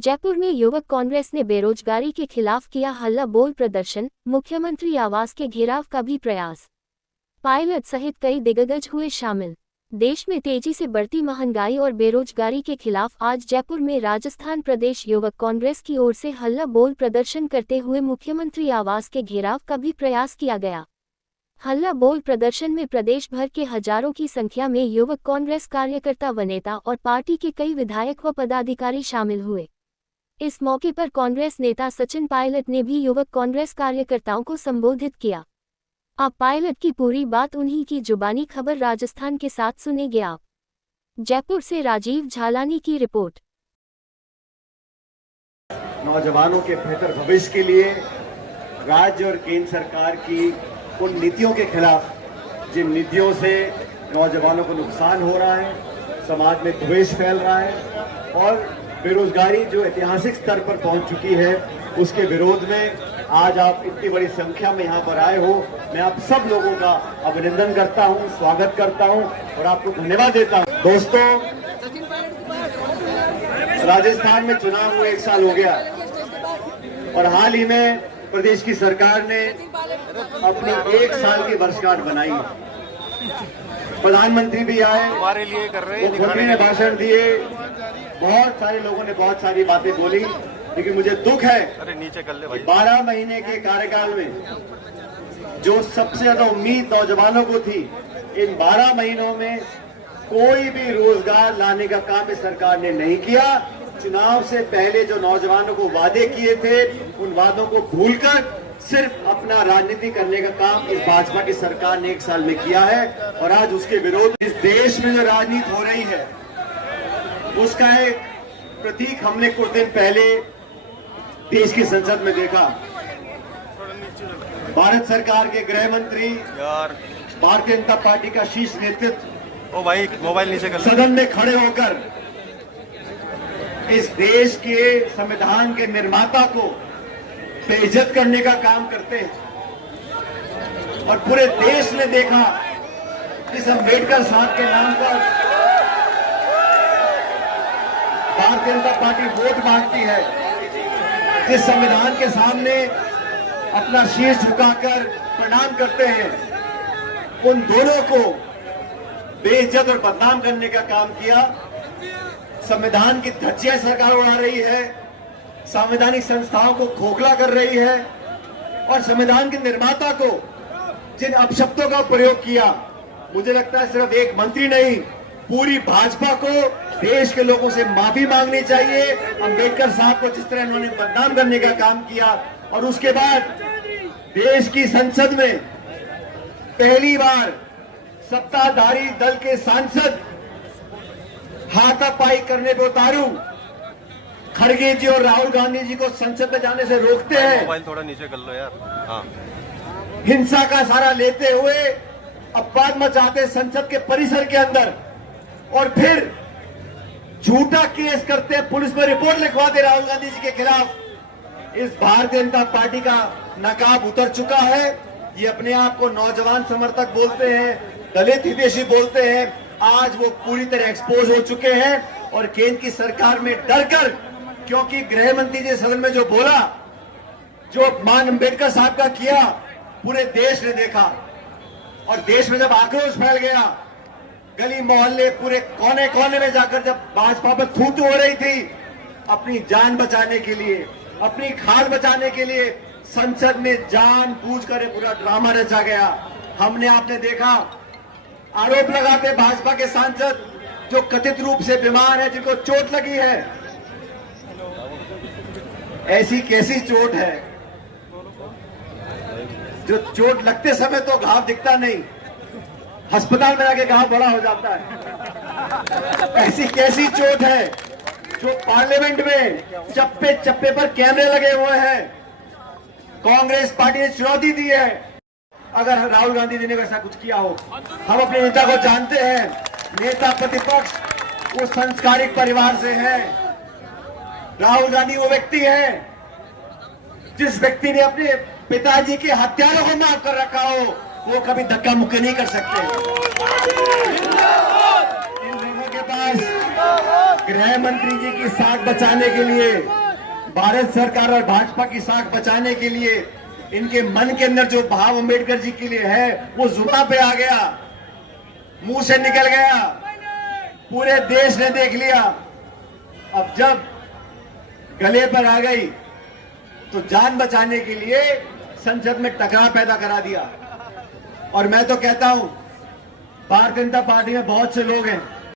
जयपुर में युवक कांग्रेस ने बेरोजगारी के खिलाफ किया हल्ला बोल प्रदर्शन, मुख्यमंत्री आवास के घेराव का भी प्रयास। पायलट सहित कई दिग्गज हुए शामिल। देश में तेजी से बढ़ती महंगाई और बेरोजगारी के खिलाफ आज जयपुर में राजस्थान प्रदेश युवक कांग्रेस की ओर से हल्ला बोल प्रदर्शन करते हुए मुख्यमंत्री आवास के घेराव का भी प्रयास किया गया। हल्ला बोल प्रदर्शन में प्रदेश भर के हजारों की संख्या में युवक कांग्रेस कार्यकर्ता व नेता और पार्टी के कई विधायक व पदाधिकारी शामिल हुए। इस मौके पर कांग्रेस नेता सचिन पायलट ने भी युवक कांग्रेस कार्यकर्ताओं को संबोधित किया। आप पायलट की पूरी बात उन्हीं की जुबानी खबर राजस्थान के साथ सुनेंगे आप। जयपुर से राजीव झालानी की रिपोर्ट। नौजवानों के बेहतर भविष्य के लिए राज्य और केंद्र सरकार की उन नीतियों के खिलाफ, जिन नीतियों से नौजवानों को नुकसान हो रहा है, समाज में द्वेष फैल रहा है और बेरोजगारी जो ऐतिहासिक स्तर पर पहुंच चुकी है, उसके विरोध में आज आप इतनी बड़ी संख्या में यहाँ पर आए हो। मैं आप सब लोगों का अभिनंदन करता हूँ, स्वागत करता हूँ और आपको धन्यवाद देता हूँ। दोस्तों, राजस्थान में चुनाव हुए 1 साल हो गया और हाल ही में प्रदेश की सरकार ने अपनी 1 साल की वर्षगांठ बनाई। प्रधानमंत्री भी आए, हमारे लिए कर रहे हैं, मुख्यमंत्री ने भाषण दिए, बहुत सारे लोगों ने बहुत सारी बातें बोली, लेकिन मुझे दुख है अरे नीचे कर ले भाई। 12 महीने के कार्यकाल में जो सबसे ज्यादा उम्मीद नौजवानों को थी, इन 12 महीनों में कोई भी रोजगार लाने का काम इस सरकार ने नहीं किया। चुनाव से पहले जो नौजवानों को वादे किए थे, उन वादों को भूलकर सिर्फ अपना राजनीति करने का काम इस भाजपा की सरकार ने 1 साल में किया है और आज उसके विरोध इस देश में जो राजनीति हो रही है, उसका एक प्रतीक हमने कुछ दिन पहले देश की संसद में देखा। भारत सरकार के गृह मंत्री, भारतीय जनता पार्टी का शीर्ष नेतृत्व, ओ भाई मोबाइल नीचे कर ले, सदन में खड़े होकर इस देश के संविधान के निर्माता को बेइज्जत करने का काम करते हैं और पूरे देश ने देखा इस अम्बेडकर साहब के नाम पर भारतीय जनता पार्टी वोट मांगती है। जिस संविधान के सामने अपना शीश झुकाकर प्रणाम करते हैं, उन दोनों को बेइज्जत और बदनाम करने का काम किया। संविधान की धज्जियां सरकार उड़ा रही है, संवैधानिक संस्थाओं को खोखला कर रही है और संविधान के निर्माता को जिन अपशब्दों का प्रयोग किया, मुझे लगता है सिर्फ एक मंत्री नहीं, पूरी भाजपा को देश के लोगों से माफी मांगनी चाहिए। अंबेडकर साहब को जिस तरह उन्होंने बदनाम करने का काम किया और उसके बाद देश की संसद में पहली बार सत्ताधारी दल के सांसद हाथापाई करने पे उतारू, खड़गे जी और राहुल गांधी जी को संसद में जाने से रोकते हैं। मोबाइल थोड़ा नीचे कर लो यार। हाँ, हिंसा का सहारा लेते हुए अपवाद मचाते संसद के परिसर के अंदर और फिर झूठा केस करते हैं, पुलिस में रिपोर्ट लिखवाते राहुल गांधी जी के खिलाफ। इस भारतीय जनता पार्टी का नकाब उतर चुका है। ये अपने आप को नौजवान समर्थक बोलते हैं, दलित हितैषी बोलते हैं, आज वो पूरी तरह एक्सपोज हो चुके हैं और केंद्र की सरकार में डरकर, क्योंकि गृह मंत्री जी सदन में जो बोला, जो मान अम्बेडकर साहब का किया, पूरे देश ने देखा और देश में जब आक्रोश फैल गया, गली मोहल्ले पूरे कोने कोने में जाकर जब भाजपा पर थू-थू हो रही थी, अपनी जान बचाने के लिए, अपनी खाल बचाने के लिए संसद में जानबूझकर पूरा ड्रामा रचा गया। हमने आपने देखा, आरोप लगाते भाजपा के सांसद जो कथित रूप से बीमार है, जिनको चोट लगी है। ऐसी कैसी चोट है जो चोट लगते समय तो घाव दिखता नहीं, अस्पताल में जाके घाव बड़ा हो जाता है। ऐसी कैसी चोट है जो पार्लियामेंट में चप्पे चप्पे पर कैमरे लगे हुए हैं। कांग्रेस पार्टी ने चुनौती दी है, अगर राहुल गांधी जी ने ऐसा कुछ किया हो। हम अपने नेता को जानते हैं, नेता प्रतिपक्ष वो संस्कारिक परिवार से है। राहुल गांधी वो व्यक्ति है जिस व्यक्ति ने अपने पिताजी के हत्यारों को माफ कर रखा हो, वो कभी धक्का मुक्की नहीं कर सकते। इन लोगों के पास गृह मंत्री जी की साख बचाने के लिए, भारत सरकार और भाजपा की साख बचाने के लिए इनके मन के अंदर जो भाव अम्बेडकर जी के लिए है वो जुबान पे आ गया, मुंह से निकल गया, पूरे देश ने देख लिया। अब जब गले पर आ गई तो जान बचाने के लिए संसद में टकराव पैदा करा दिया। और मैं तो कहता हूं भारतीय जनता पार्टी में बहुत से लोग हैं